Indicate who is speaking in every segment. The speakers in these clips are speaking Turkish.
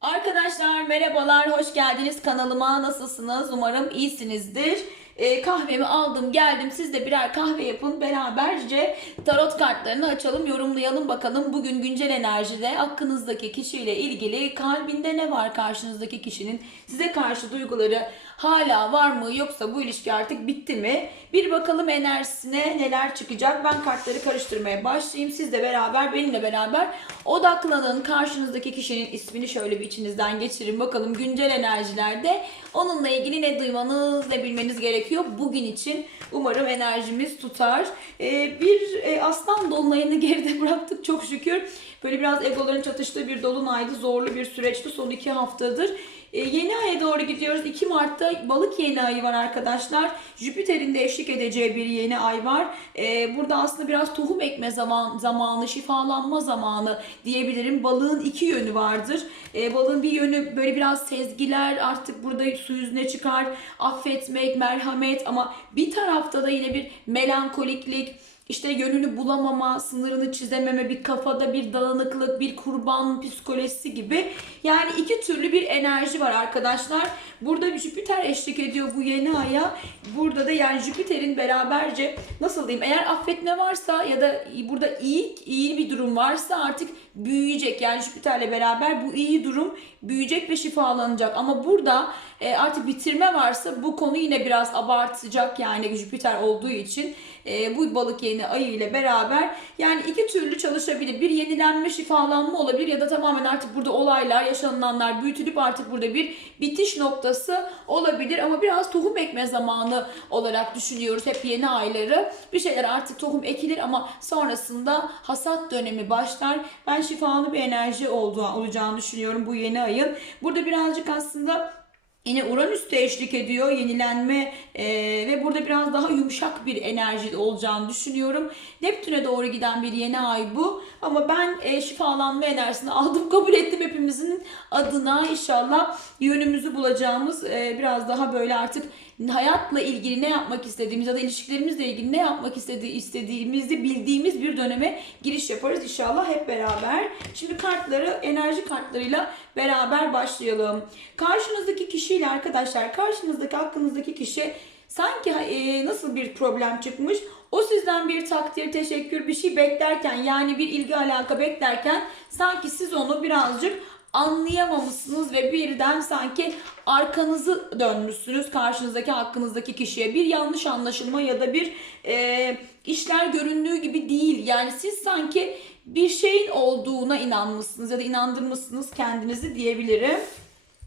Speaker 1: Arkadaşlar merhabalar, hoş geldiniz kanalıma. Nasılsınız? Umarım iyisinizdir. Ee, kahvemi aldım, geldim. Siz de birer kahve yapın. Beraberce tarot kartlarını açalım, yorumlayalım bakalım. Bugün güncel enerjide hakkınızdaki kişiyle ilgili kalbinde ne var karşınızdaki kişinin? Size karşı duyguları hala var mı yoksa bu ilişki artık bitti mi? Bir bakalım enerjisine neler çıkacak. Ben kartları karıştırmaya başlayayım. Siz de beraber benimle beraber odaklanın. Karşınızdaki kişinin ismini şöyle bir içinizden geçirin. Bakalım güncel enerjilerde onunla ilgili ne duymanız ne bilmeniz gerekiyor bugün için. Umarım enerjimiz tutar. Ee, bir e, aslan dolunayını geride bıraktık çok şükür. Böyle biraz egoların çatıştığı bir dolunaydı. Zorlu bir süreçti son iki haftadır. E, yeni aya doğru gidiyoruz. 2 Mart'ta balık yeni ayı var arkadaşlar. Jüpiter'in de eşlik edeceği bir yeni ay var. E, burada aslında biraz tohum ekme zaman, zamanı, şifalanma zamanı diyebilirim. Balığın iki yönü vardır. E, balığın bir yönü böyle biraz sezgiler artık burada su yüzüne çıkar. Affetmek, merhamet ama bir tarafta da yine bir melankoliklik, işte yönünü bulamama, sınırını çizememe, bir kafada bir dağınıklık, bir kurban psikolojisi gibi. Yani iki türlü bir enerji var arkadaşlar. Burada Jüpiter eşlik ediyor bu yeni aya. Burada da yani Jüpiter'in beraberce nasıl diyeyim eğer affetme varsa ya da burada iyi iyi bir durum varsa artık büyüyecek. Yani Jüpiter'le beraber bu iyi durum büyüyecek ve şifalanacak. Ama burada e, artık bitirme varsa bu konu yine biraz abartacak yani Jüpiter olduğu için e, bu balık yeni ayı ile beraber yani iki türlü çalışabilir. Bir yenilenme, şifalanma olabilir ya da tamamen artık burada olaylar, yaşanılanlar büyütülüp artık burada bir bitiş noktası olabilir. Ama biraz tohum ekme zamanı olarak düşünüyoruz hep yeni ayları. Bir şeyler artık tohum ekilir ama sonrasında hasat dönemi başlar. Ben şifalı bir enerji olduğu, olacağını düşünüyorum bu yeni ayın. Burada birazcık aslında Yine Uranüs de eşlik ediyor yenilenme e, ve burada biraz daha yumuşak bir enerji olacağını düşünüyorum. Neptün'e doğru giden bir yeni ay bu ama ben e, şifalanma enerjisini aldım kabul ettim hepimizin adına inşallah yönümüzü bulacağımız e, biraz daha böyle artık hayatla ilgili ne yapmak istediğimiz ya da ilişkilerimizle ilgili ne yapmak istediği, istediğimizi bildiğimiz bir döneme giriş yaparız inşallah hep beraber. Şimdi kartları enerji kartlarıyla beraber başlayalım. Karşınızdaki kişiyle arkadaşlar karşınızdaki hakkınızdaki kişi sanki e, nasıl bir problem çıkmış o sizden bir takdir, teşekkür, bir şey beklerken yani bir ilgi alaka beklerken sanki siz onu birazcık anlayamamışsınız ve birden sanki arkanızı dönmüşsünüz karşınızdaki hakkınızdaki kişiye. Bir yanlış anlaşılma ya da bir e, işler göründüğü gibi değil. Yani siz sanki bir şeyin olduğuna inanmışsınız ya da inandırmışsınız kendinizi diyebilirim.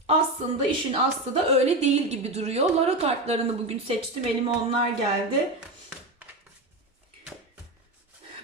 Speaker 1: Aslında işin aslı da öyle değil gibi duruyor. Lara kartlarını bugün seçtim. Elime onlar geldi.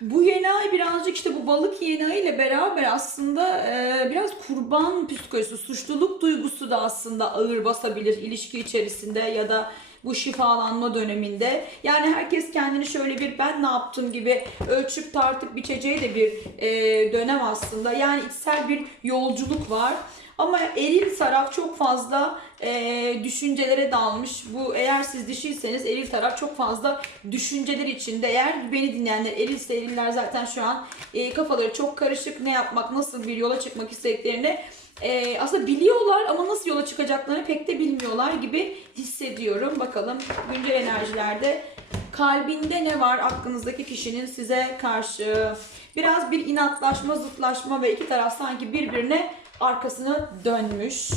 Speaker 1: Bu yeni ay birazcık işte bu balık yeni ay ile beraber aslında e, biraz kurban psikolojisi, suçluluk duygusu da aslında ağır basabilir ilişki içerisinde ya da bu şifalanma döneminde. Yani herkes kendini şöyle bir ben ne yaptım gibi ölçüp tartıp biçeceği de bir e, dönem aslında. Yani içsel bir yolculuk var. Ama eril taraf çok fazla e, düşüncelere dalmış. Bu eğer siz dişiyseniz eril taraf çok fazla düşünceler içinde. Eğer beni dinleyenler erilse eriller zaten şu an e, kafaları çok karışık. Ne yapmak, nasıl bir yola çıkmak istediklerini e, aslında biliyorlar ama nasıl yola çıkacaklarını pek de bilmiyorlar gibi hissediyorum. Bakalım güncel enerjilerde kalbinde ne var aklınızdaki kişinin size karşı? Biraz bir inatlaşma, zıtlaşma ve iki taraf sanki birbirine arkasını dönmüş.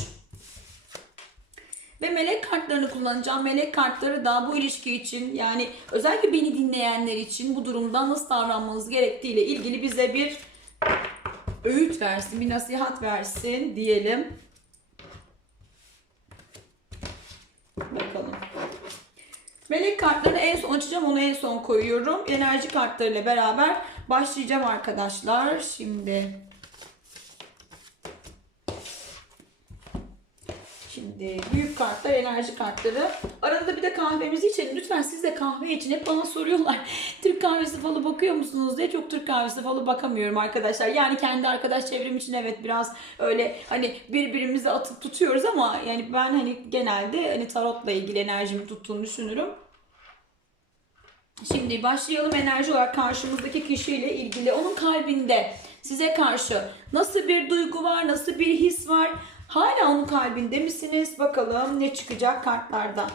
Speaker 1: Ve melek kartlarını kullanacağım. Melek kartları da bu ilişki için yani özellikle beni dinleyenler için bu durumda nasıl davranmanız gerektiğiyle ilgili bize bir öğüt versin, bir nasihat versin diyelim. Bakalım. Melek kartlarını en son açacağım. Onu en son koyuyorum. Enerji kartlarıyla beraber başlayacağım arkadaşlar. Şimdi Şimdi büyük kartlar, enerji kartları. Arada bir de kahvemizi içelim. Lütfen siz de kahve için. Hep bana soruyorlar. Türk kahvesi falı bakıyor musunuz diye. Çok Türk kahvesi falı bakamıyorum arkadaşlar. Yani kendi arkadaş çevrem için evet biraz öyle hani birbirimizi atıp tutuyoruz ama yani ben hani genelde hani tarotla ilgili enerjimi tuttuğunu düşünürüm. Şimdi başlayalım enerji olarak karşımızdaki kişiyle ilgili. Onun kalbinde size karşı nasıl bir duygu var, nasıl bir his var, Hala onun kalbinde misiniz? Bakalım ne çıkacak kartlardan.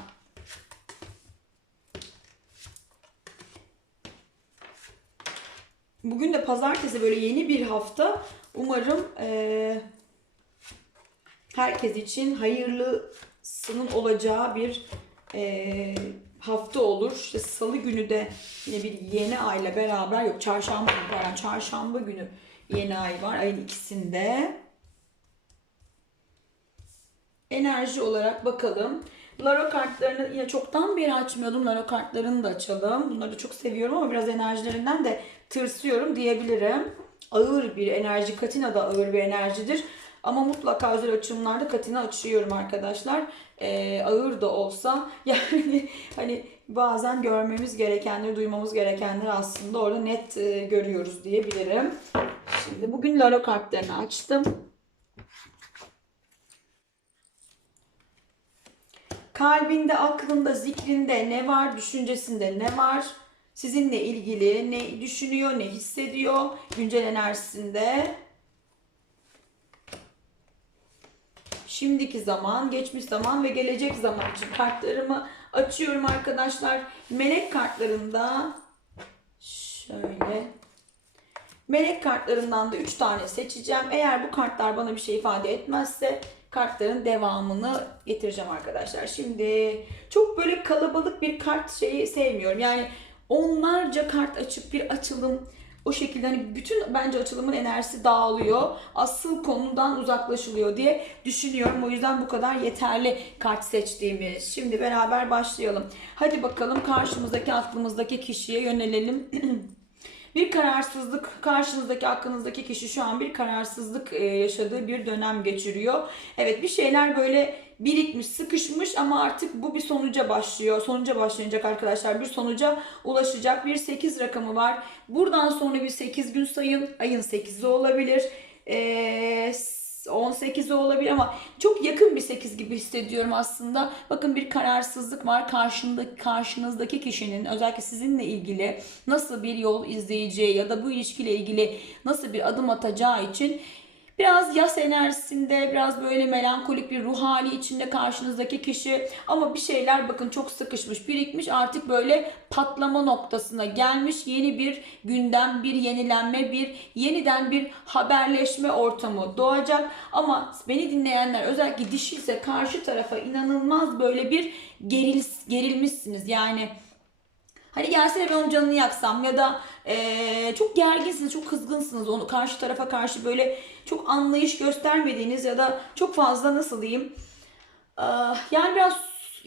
Speaker 1: Bugün de pazartesi böyle yeni bir hafta. Umarım eee, herkes için hayırlısının olacağı bir eee, hafta olur. İşte salı günü de yine bir yeni ayla beraber yok çarşamba günü çarşamba günü yeni ay var ayın ikisinde. Enerji olarak bakalım. Laro kartlarını yine çoktan beri açmıyordum. Laro kartlarını da açalım. Bunları çok seviyorum ama biraz enerjilerinden de tırsıyorum diyebilirim. Ağır bir enerji. Katina da ağır bir enerjidir. Ama mutlaka özel açımlarda Katina açıyorum arkadaşlar. Ee, ağır da olsa yani hani bazen görmemiz gerekenleri, duymamız gerekenleri aslında orada net e, görüyoruz diyebilirim. Şimdi bugün Laro kartlarını açtım. Kalbinde, aklında, zikrinde ne var, düşüncesinde ne var? Sizinle ilgili ne düşünüyor, ne hissediyor güncel enerjisinde? Şimdiki zaman, geçmiş zaman ve gelecek zaman için kartlarımı açıyorum arkadaşlar. Melek kartlarında şöyle Melek kartlarından da 3 tane seçeceğim. Eğer bu kartlar bana bir şey ifade etmezse kartların devamını getireceğim arkadaşlar. Şimdi çok böyle kalabalık bir kart şeyi sevmiyorum. Yani onlarca kart açıp bir açılım o şekilde hani bütün bence açılımın enerjisi dağılıyor. Asıl konudan uzaklaşılıyor diye düşünüyorum. O yüzden bu kadar yeterli kart seçtiğimiz. Şimdi beraber başlayalım. Hadi bakalım karşımızdaki aklımızdaki kişiye yönelelim. Bir kararsızlık, karşınızdaki aklınızdaki kişi şu an bir kararsızlık e, yaşadığı bir dönem geçiriyor. Evet bir şeyler böyle birikmiş, sıkışmış ama artık bu bir sonuca başlıyor. Sonuca başlayacak arkadaşlar. Bir sonuca ulaşacak. Bir 8 rakamı var. Buradan sonra bir 8 gün sayın. Ayın 8'i olabilir. Ee, 18'i olabilir ama çok yakın bir 8 gibi hissediyorum aslında. Bakın bir kararsızlık var. Karşında, karşınızdaki kişinin özellikle sizinle ilgili nasıl bir yol izleyeceği ya da bu ilişkiyle ilgili nasıl bir adım atacağı için Biraz yaz enerjisinde, biraz böyle melankolik bir ruh hali içinde karşınızdaki kişi ama bir şeyler bakın çok sıkışmış, birikmiş artık böyle patlama noktasına gelmiş. Yeni bir gündem, bir yenilenme, bir yeniden bir haberleşme ortamı doğacak. Ama beni dinleyenler özellikle dişiyse karşı tarafa inanılmaz böyle bir geril, gerilmişsiniz. Yani Hani gelsene ben onun canını yaksam ya da eee, çok gerginsiniz, çok kızgınsınız. Onu karşı tarafa karşı böyle çok anlayış göstermediğiniz ya da çok fazla nasıl diyeyim ah, yani biraz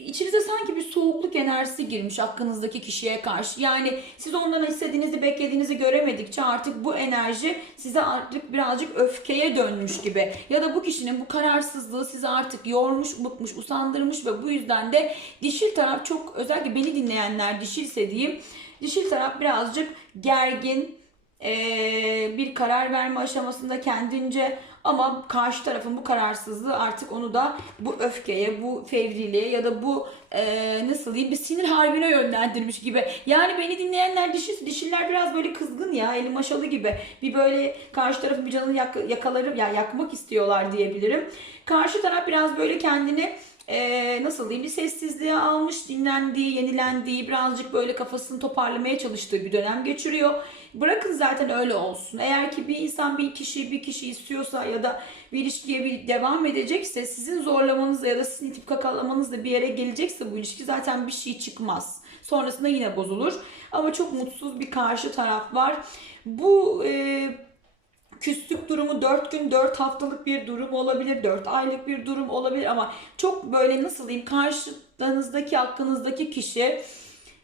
Speaker 1: içinize sanki bir soğukluk enerjisi girmiş hakkınızdaki kişiye karşı. Yani siz ondan istediğinizi, beklediğinizi göremedikçe artık bu enerji size artık birazcık öfkeye dönmüş gibi. Ya da bu kişinin bu kararsızlığı sizi artık yormuş, bıkmış, usandırmış ve bu yüzden de dişil taraf çok özellikle beni dinleyenler dişilse diyeyim. Dişil taraf birazcık gergin, eee, bir karar verme aşamasında kendince ama karşı tarafın bu kararsızlığı artık onu da bu öfkeye, bu fevriliğe ya da bu eee, nasıl diyeyim bir sinir harbine yönlendirmiş gibi. Yani beni dinleyenler dişi, dişiller biraz böyle kızgın ya eli maşalı gibi. Bir böyle karşı tarafın bir canını yak, yakalarım ya yakmak istiyorlar diyebilirim. Karşı taraf biraz böyle kendini eee, nasıl diyeyim bir sessizliğe almış, dinlendiği, yenilendiği, birazcık böyle kafasını toparlamaya çalıştığı bir dönem geçiriyor. Bırakın zaten öyle olsun. Eğer ki bir insan bir kişi bir kişi istiyorsa ya da bir ilişkiye bir devam edecekse sizin zorlamanızla ya da sizin itip kakalamanızla bir yere gelecekse bu ilişki zaten bir şey çıkmaz. Sonrasında yine bozulur. Ama çok mutsuz bir karşı taraf var. Bu e, küslük durumu 4 gün 4 haftalık bir durum olabilir 4 aylık bir durum olabilir ama çok böyle nasıl diyeyim karşınızdaki hakkınızdaki kişi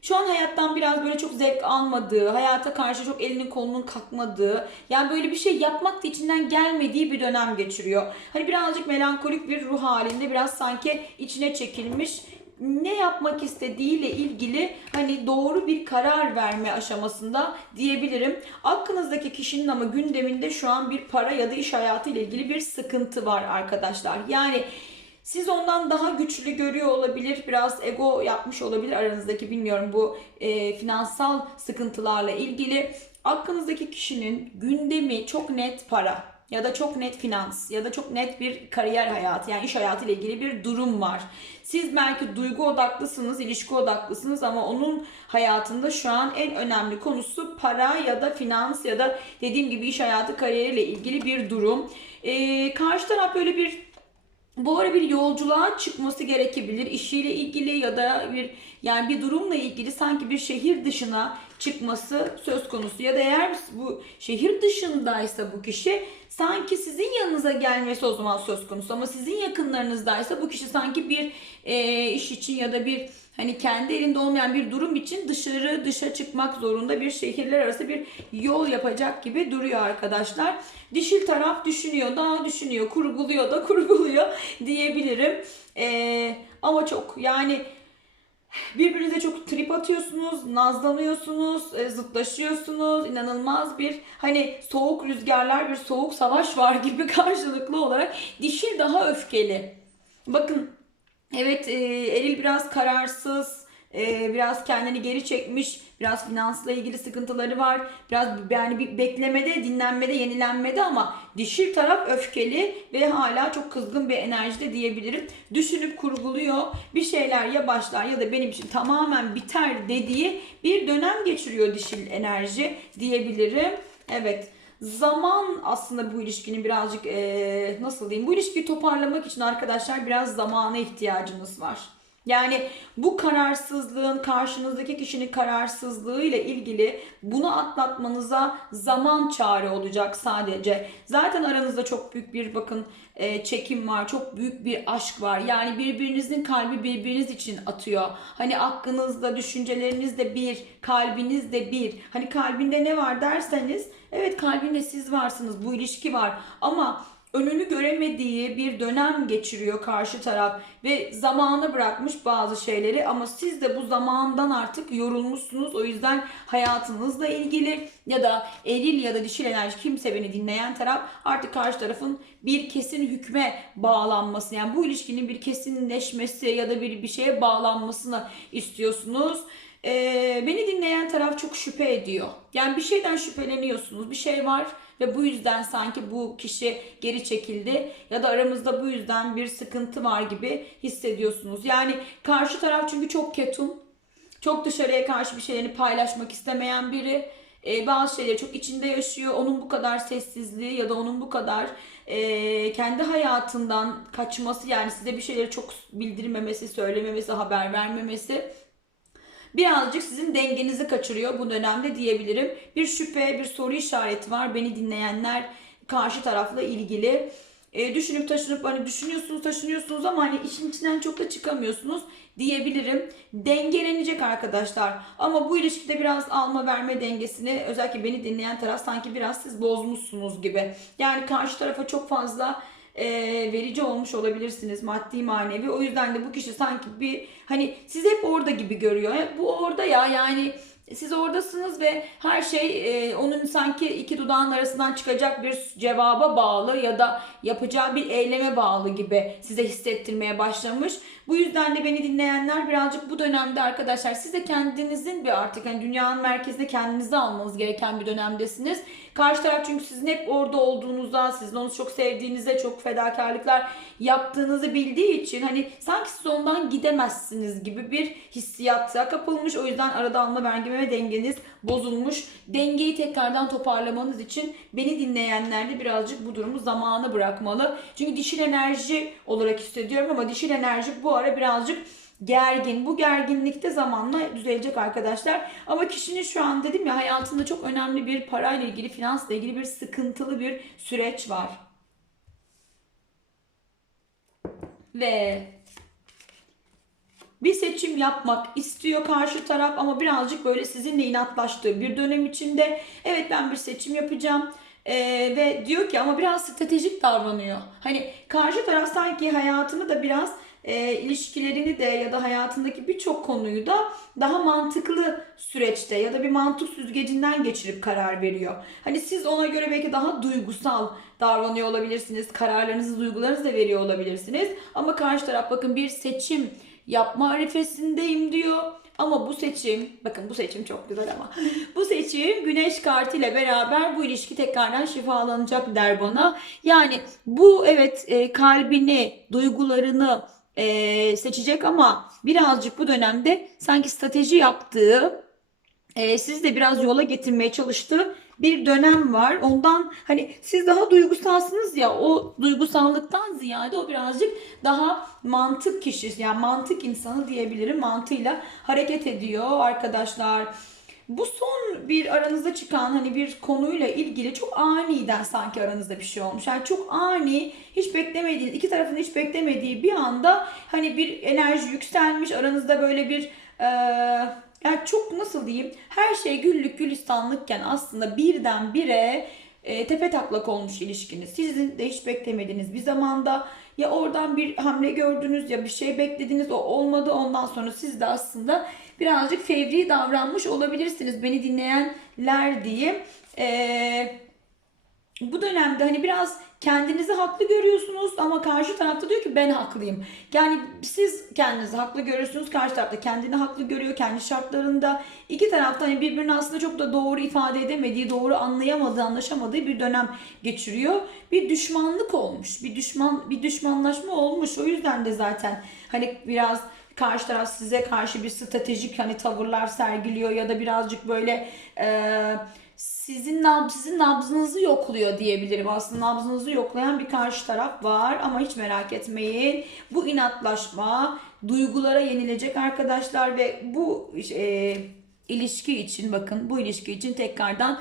Speaker 1: şu an hayattan biraz böyle çok zevk almadığı, hayata karşı çok elinin kolunun kalkmadığı, yani böyle bir şey yapmak da içinden gelmediği bir dönem geçiriyor. Hani birazcık melankolik bir ruh halinde biraz sanki içine çekilmiş ne yapmak istediğiyle ilgili hani doğru bir karar verme aşamasında diyebilirim. Aklınızdaki kişinin ama gündeminde şu an bir para ya da iş hayatı ile ilgili bir sıkıntı var arkadaşlar. Yani siz ondan daha güçlü görüyor olabilir, biraz ego yapmış olabilir aranızdaki bilmiyorum bu e, finansal sıkıntılarla ilgili. Aklınızdaki kişinin gündemi çok net para. ya da çok net finans ya da çok net bir kariyer hayatı yani iş hayatı ile ilgili bir durum var. Siz belki duygu odaklısınız, ilişki odaklısınız ama onun hayatında şu an en önemli konusu para ya da finans ya da dediğim gibi iş hayatı kariyeriyle ilgili bir durum. Ee, karşı taraf böyle bir bu ara bir yolculuğa çıkması gerekebilir. İşiyle ilgili ya da bir yani bir durumla ilgili sanki bir şehir dışına çıkması söz konusu. Ya da eğer bu şehir dışındaysa bu kişi sanki sizin yanınıza gelmesi o zaman söz konusu. Ama sizin yakınlarınızdaysa bu kişi sanki bir e, iş için ya da bir hani kendi elinde olmayan bir durum için dışarı dışa çıkmak zorunda bir şehirler arası bir yol yapacak gibi duruyor arkadaşlar. Dişil taraf düşünüyor da düşünüyor, kurguluyor da kurguluyor diyebilirim. Ee, ama çok yani birbirinize çok trip atıyorsunuz, nazlanıyorsunuz, e, zıtlaşıyorsunuz. inanılmaz bir hani soğuk rüzgarlar, bir soğuk savaş var gibi karşılıklı olarak. Dişil daha öfkeli. Bakın evet e, Eril biraz kararsız, e, biraz kendini geri çekmiş, biraz finansla ilgili sıkıntıları var. Biraz yani bir beklemede, dinlenmede, yenilenmede ama dişil taraf öfkeli ve hala çok kızgın bir enerjide diyebilirim. Düşünüp kurguluyor. Bir şeyler ya başlar ya da benim için tamamen biter dediği bir dönem geçiriyor dişil enerji diyebilirim. Evet. Zaman aslında bu ilişkinin birazcık eee, nasıl diyeyim bu ilişkiyi toparlamak için arkadaşlar biraz zamana ihtiyacınız var. Yani bu kararsızlığın karşınızdaki kişinin kararsızlığı ile ilgili bunu atlatmanıza zaman çare olacak sadece. Zaten aranızda çok büyük bir bakın e, çekim var, çok büyük bir aşk var. Yani birbirinizin kalbi birbiriniz için atıyor. Hani aklınızda, düşüncelerinizde bir, kalbinizde bir. Hani kalbinde ne var derseniz, evet kalbinde siz varsınız, bu ilişki var. Ama önünü göremediği bir dönem geçiriyor karşı taraf ve zamanı bırakmış bazı şeyleri ama siz de bu zamandan artık yorulmuşsunuz. O yüzden hayatınızla ilgili ya da eril ya da dişil enerji kimse beni dinleyen taraf artık karşı tarafın bir kesin hükme bağlanması yani bu ilişkinin bir kesinleşmesi ya da bir bir şeye bağlanmasını istiyorsunuz. Ee, beni dinleyen taraf çok şüphe ediyor. Yani bir şeyden şüpheleniyorsunuz. Bir şey var ve bu yüzden sanki bu kişi geri çekildi ya da aramızda bu yüzden bir sıkıntı var gibi hissediyorsunuz. Yani karşı taraf çünkü çok ketum. Çok dışarıya karşı bir şeylerini paylaşmak istemeyen biri. Ee, bazı şeyleri çok içinde yaşıyor. Onun bu kadar sessizliği ya da onun bu kadar e, kendi hayatından kaçması yani size bir şeyleri çok bildirmemesi, söylememesi, haber vermemesi birazcık sizin dengenizi kaçırıyor bu dönemde diyebilirim. Bir şüphe, bir soru işareti var beni dinleyenler karşı tarafla ilgili. E, düşünüp taşınıp hani düşünüyorsunuz taşınıyorsunuz ama hani işin içinden çok da çıkamıyorsunuz diyebilirim. Dengelenecek arkadaşlar. Ama bu ilişkide biraz alma verme dengesini özellikle beni dinleyen taraf sanki biraz siz bozmuşsunuz gibi. Yani karşı tarafa çok fazla e, verici olmuş olabilirsiniz maddi manevi. O yüzden de bu kişi sanki bir hani siz hep orada gibi görüyor. Bu orada ya yani siz oradasınız ve her şey e, onun sanki iki dudağın arasından çıkacak bir cevaba bağlı ya da yapacağı bir eyleme bağlı gibi size hissettirmeye başlamış. Bu yüzden de beni dinleyenler birazcık bu dönemde arkadaşlar siz de kendinizin bir artık hani dünyanın merkezinde kendinizi almanız gereken bir dönemdesiniz. Karşı taraf çünkü sizin hep orada olduğunuzda, sizin onu çok sevdiğinizde, çok fedakarlıklar yaptığınızı bildiği için hani sanki siz ondan gidemezsiniz gibi bir hissiyata kapılmış. O yüzden arada alma vergime ve dengeniz bozulmuş. Dengeyi tekrardan toparlamanız için beni dinleyenler de birazcık bu durumu zamana bırakmalı. Çünkü dişil enerji olarak hissediyorum ama dişil enerji bu ara birazcık gergin. Bu gerginlikte zamanla düzelecek arkadaşlar. Ama kişinin şu an dedim ya hayatında çok önemli bir parayla ilgili, finansla ilgili bir sıkıntılı bir süreç var. Ve bir seçim yapmak istiyor karşı taraf ama birazcık böyle sizinle inatlaştığı bir dönem içinde evet ben bir seçim yapacağım ee, ve diyor ki ama biraz stratejik davranıyor. Hani karşı taraf sanki hayatını da biraz e, ilişkilerini de ya da hayatındaki birçok konuyu da daha mantıklı süreçte ya da bir mantık süzgecinden geçirip karar veriyor. Hani siz ona göre belki daha duygusal davranıyor olabilirsiniz. Kararlarınızı, duygularınızı da veriyor olabilirsiniz. Ama karşı taraf bakın bir seçim yapma arifesindeyim diyor. Ama bu seçim, bakın bu seçim çok güzel ama bu seçim güneş kartı ile beraber bu ilişki tekrardan şifalanacak der bana. Yani bu evet e, kalbini, duygularını e, seçecek ama birazcık bu dönemde sanki strateji yaptığı, e, sizi de biraz yola getirmeye çalıştığı bir dönem var. Ondan hani siz daha duygusalsınız ya o duygusallıktan ziyade o birazcık daha mantık kişisi yani mantık insanı diyebilirim. Mantığıyla hareket ediyor arkadaşlar. Bu son bir aranızda çıkan hani bir konuyla ilgili çok aniden sanki aranızda bir şey olmuş. Yani çok ani, hiç beklemediğiniz, iki tarafın hiç beklemediği bir anda hani bir enerji yükselmiş. Aranızda böyle bir eee yani çok nasıl diyeyim her şey güllük gülistanlıkken aslında birdenbire e, tepe taklak olmuş ilişkiniz. Sizin de hiç beklemediğiniz bir zamanda ya oradan bir hamle gördünüz ya bir şey beklediniz o olmadı ondan sonra siz de aslında birazcık fevri davranmış olabilirsiniz beni dinleyenler diyeyim. Eee bu dönemde hani biraz kendinizi haklı görüyorsunuz ama karşı tarafta diyor ki ben haklıyım. Yani siz kendinizi haklı görüyorsunuz, karşı tarafta kendini haklı görüyor kendi şartlarında. İki tarafta hani birbirini aslında çok da doğru ifade edemediği, doğru anlayamadığı, anlaşamadığı bir dönem geçiriyor. Bir düşmanlık olmuş, bir düşman bir düşmanlaşma olmuş. O yüzden de zaten hani biraz karşı taraf size karşı bir stratejik hani tavırlar sergiliyor ya da birazcık böyle eee sizin nab sizin nabzınızı yokluyor diyebilirim. Aslında nabzınızı yoklayan bir karşı taraf var ama hiç merak etmeyin. Bu inatlaşma duygulara yenilecek arkadaşlar ve bu e, ilişki için bakın bu ilişki için tekrardan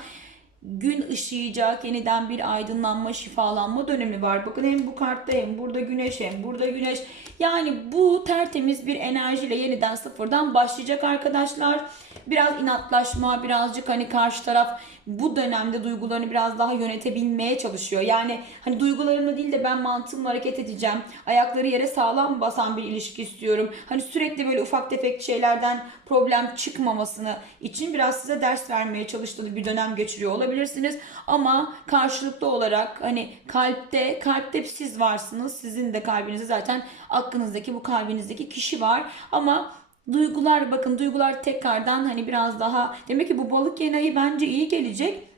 Speaker 1: gün ışıyacak yeniden bir aydınlanma, şifalanma dönemi var. Bakın hem bu kartta hem burada güneş hem burada güneş. Yani bu tertemiz bir enerjiyle yeniden sıfırdan başlayacak arkadaşlar. Biraz inatlaşma, birazcık hani karşı taraf bu dönemde duygularını biraz daha yönetebilmeye çalışıyor. Yani hani duygularımla değil de ben mantığımla hareket edeceğim. Ayakları yere sağlam basan bir ilişki istiyorum. Hani sürekli böyle ufak tefek şeylerden problem çıkmamasını için biraz size ders vermeye çalıştığı bir dönem geçiriyor olabilirsiniz. Ama karşılıklı olarak hani kalpte, kalpte siz varsınız. Sizin de kalbinizde zaten aklınızdaki bu kalbinizdeki kişi var. Ama Duygular bakın duygular tekrardan hani biraz daha demek ki bu balık yeni ayı bence iyi gelecek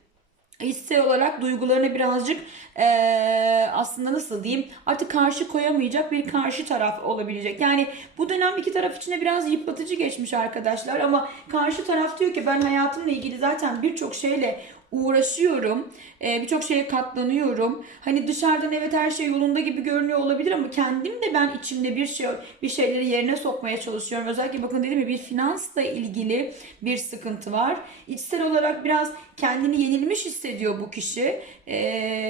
Speaker 1: hisse olarak duygularını birazcık ee, aslında nasıl diyeyim artık karşı koyamayacak bir karşı taraf olabilecek. Yani bu dönem iki taraf için de biraz yıpratıcı geçmiş arkadaşlar ama karşı taraf diyor ki ben hayatımla ilgili zaten birçok şeyle uğraşıyorum. Ee, Birçok şeye katlanıyorum. Hani dışarıdan evet her şey yolunda gibi görünüyor olabilir ama kendim de ben içimde bir şey bir şeyleri yerine sokmaya çalışıyorum. Özellikle bakın dedim ya bir finansla ilgili bir sıkıntı var. İçsel olarak biraz kendini yenilmiş hissediyor bu kişi. Ee,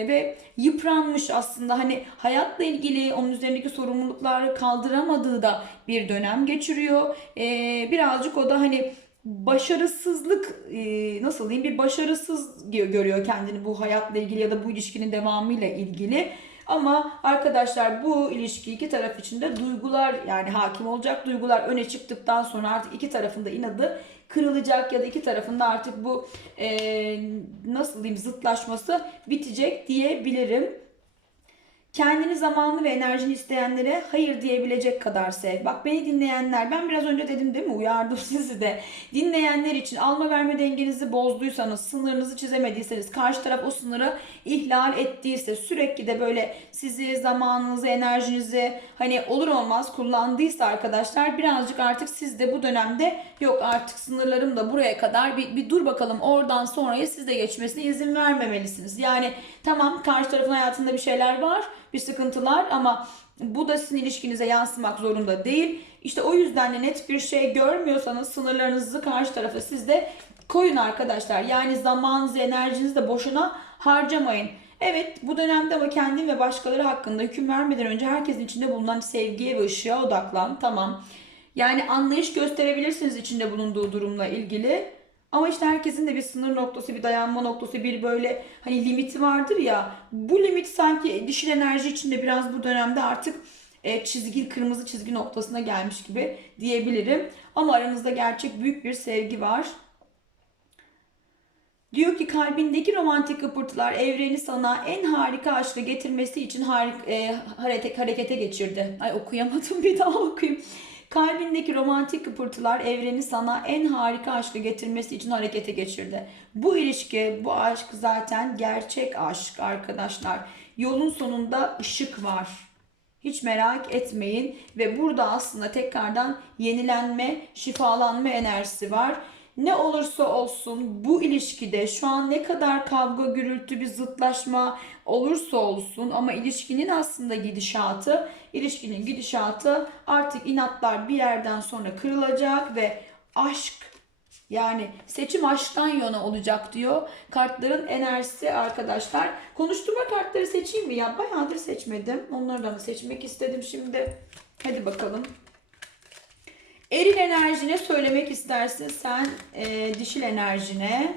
Speaker 1: ve yıpranmış aslında hani hayatla ilgili onun üzerindeki sorumlulukları kaldıramadığı da bir dönem geçiriyor. Ee, birazcık o da hani başarısızlık e, nasıl diyeyim bir başarısız görüyor kendini bu hayatla ilgili ya da bu ilişkinin devamıyla ilgili. Ama arkadaşlar bu ilişki iki taraf için de duygular yani hakim olacak duygular öne çıktıktan sonra artık iki tarafında inadı kırılacak ya da iki tarafında artık bu e, nasıl diyeyim zıtlaşması bitecek diyebilirim. Kendini zamanlı ve enerjini isteyenlere hayır diyebilecek kadar sev. Bak beni dinleyenler ben biraz önce dedim değil mi uyardım sizi de. Dinleyenler için alma verme dengenizi bozduysanız, sınırınızı çizemediyseniz, karşı taraf o sınırı ihlal ettiyse, sürekli de böyle sizi, zamanınızı, enerjinizi hani olur olmaz kullandıysa arkadaşlar birazcık artık siz de bu dönemde yok artık sınırlarım da buraya kadar bir, bir dur bakalım oradan sonraya siz de geçmesine izin vermemelisiniz. Yani tamam karşı tarafın hayatında bir şeyler var bir sıkıntılar ama bu da sizin ilişkinize yansımak zorunda değil. İşte o yüzden de net bir şey görmüyorsanız sınırlarınızı karşı tarafa siz de koyun arkadaşlar. Yani zamanınızı, enerjinizi de boşuna harcamayın. Evet bu dönemde ama kendim ve başkaları hakkında hüküm vermeden önce herkesin içinde bulunan sevgiye ve ışığa odaklan. Tamam. Yani anlayış gösterebilirsiniz içinde bulunduğu durumla ilgili. Ama işte herkesin de bir sınır noktası, bir dayanma noktası, bir böyle hani limiti vardır ya. Bu limit sanki dişil enerji içinde biraz bu dönemde artık e, çizgi, kırmızı çizgi noktasına gelmiş gibi diyebilirim. Ama aranızda gerçek büyük bir sevgi var. Diyor ki kalbindeki romantik kıpırtılar evreni sana en harika aşkı getirmesi için harik, e, hareket, harekete geçirdi. Ay okuyamadım bir daha okuyayım. Kalbindeki romantik kıpırtılar evreni sana en harika aşkı getirmesi için harekete geçirdi. Bu ilişki, bu aşk zaten gerçek aşk arkadaşlar. Yolun sonunda ışık var. Hiç merak etmeyin ve burada aslında tekrardan yenilenme, şifalanma enerjisi var. Ne olursa olsun bu ilişkide şu an ne kadar kavga, gürültü, bir zıtlaşma olursa olsun ama ilişkinin aslında gidişatı, ilişkinin gidişatı artık inatlar bir yerden sonra kırılacak ve aşk yani seçim aşktan yana olacak diyor. Kartların enerjisi arkadaşlar. Konuşturma kartları seçeyim mi ya? Bayağıdır seçmedim. Onları da mı seçmek istedim şimdi. Hadi bakalım. Eril enerjine söylemek istersin sen e, dişil enerjine.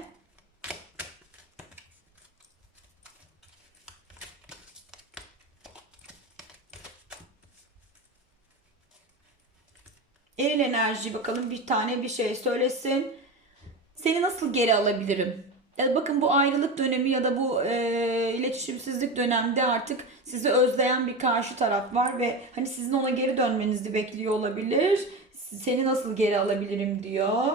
Speaker 1: Eril enerji bakalım bir tane bir şey söylesin. Seni nasıl geri alabilirim? Ya bakın bu ayrılık dönemi ya da bu e, iletişimsizlik dönemde artık sizi özleyen bir karşı taraf var ve hani sizin ona geri dönmenizi bekliyor olabilir. Seni nasıl geri alabilirim diyor.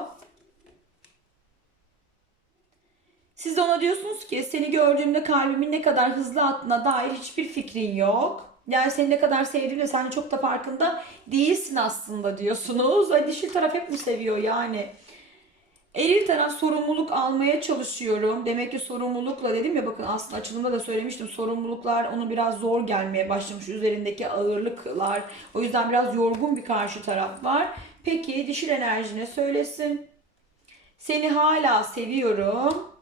Speaker 1: Siz de ona diyorsunuz ki seni gördüğümde kalbimin ne kadar hızlı attığına dair hiçbir fikrin yok. Yani seni ne kadar sevdiğini sen çok da farkında değilsin aslında diyorsunuz. Ay dişil taraf hep mi seviyor yani? Eril taraf sorumluluk almaya çalışıyorum. Demek ki sorumlulukla dedim ya bakın aslında açılımda da söylemiştim. Sorumluluklar onu biraz zor gelmeye başlamış. Üzerindeki ağırlıklar. O yüzden biraz yorgun bir karşı taraf var. Peki dişil enerjine söylesin. Seni hala seviyorum.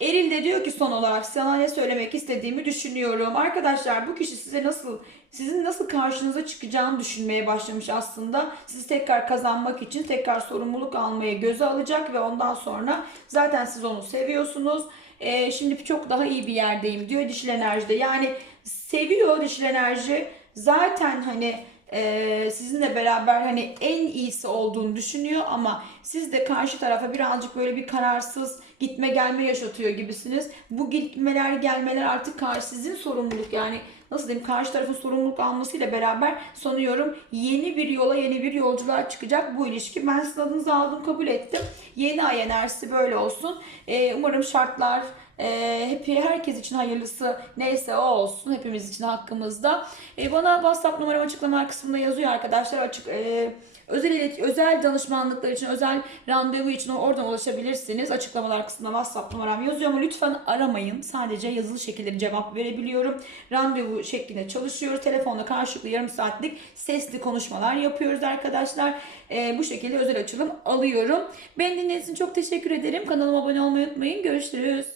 Speaker 1: Eril de diyor ki son olarak sana ne söylemek istediğimi düşünüyorum. Arkadaşlar bu kişi size nasıl sizin nasıl karşınıza çıkacağını düşünmeye başlamış aslında. Sizi tekrar kazanmak için tekrar sorumluluk almayı göze alacak ve ondan sonra zaten siz onu seviyorsunuz. Ee, şimdi çok daha iyi bir yerdeyim diyor dişil enerjide. Yani seviyor dişil enerji. Zaten hani e, sizinle beraber hani en iyisi olduğunu düşünüyor ama siz de karşı tarafa birazcık böyle bir kararsız gitme gelme yaşatıyor gibisiniz. Bu gitmeler gelmeler artık karşı sizin sorumluluk yani nasıl diyeyim karşı tarafın sorumluluk almasıyla beraber sanıyorum yeni bir yola yeni bir yolculuğa çıkacak bu ilişki. Ben sizin aldım kabul ettim. Yeni ay enerjisi böyle olsun. Ee, umarım şartlar e, hep herkes için hayırlısı neyse o olsun hepimiz için hakkımızda. E, bana WhatsApp numaram açıklama kısmında yazıyor arkadaşlar açık e, özel özel danışmanlıklar için özel randevu için oradan ulaşabilirsiniz. Açıklamalar kısmında WhatsApp numaram yazıyor ama lütfen aramayın. Sadece yazılı şekilde cevap verebiliyorum. Randevu şeklinde çalışıyoruz. Telefonla karşılıklı yarım saatlik sesli konuşmalar yapıyoruz arkadaşlar. E, bu şekilde özel açılım alıyorum. Beni dinlediğiniz için çok teşekkür ederim. Kanalıma abone olmayı unutmayın. Görüşürüz.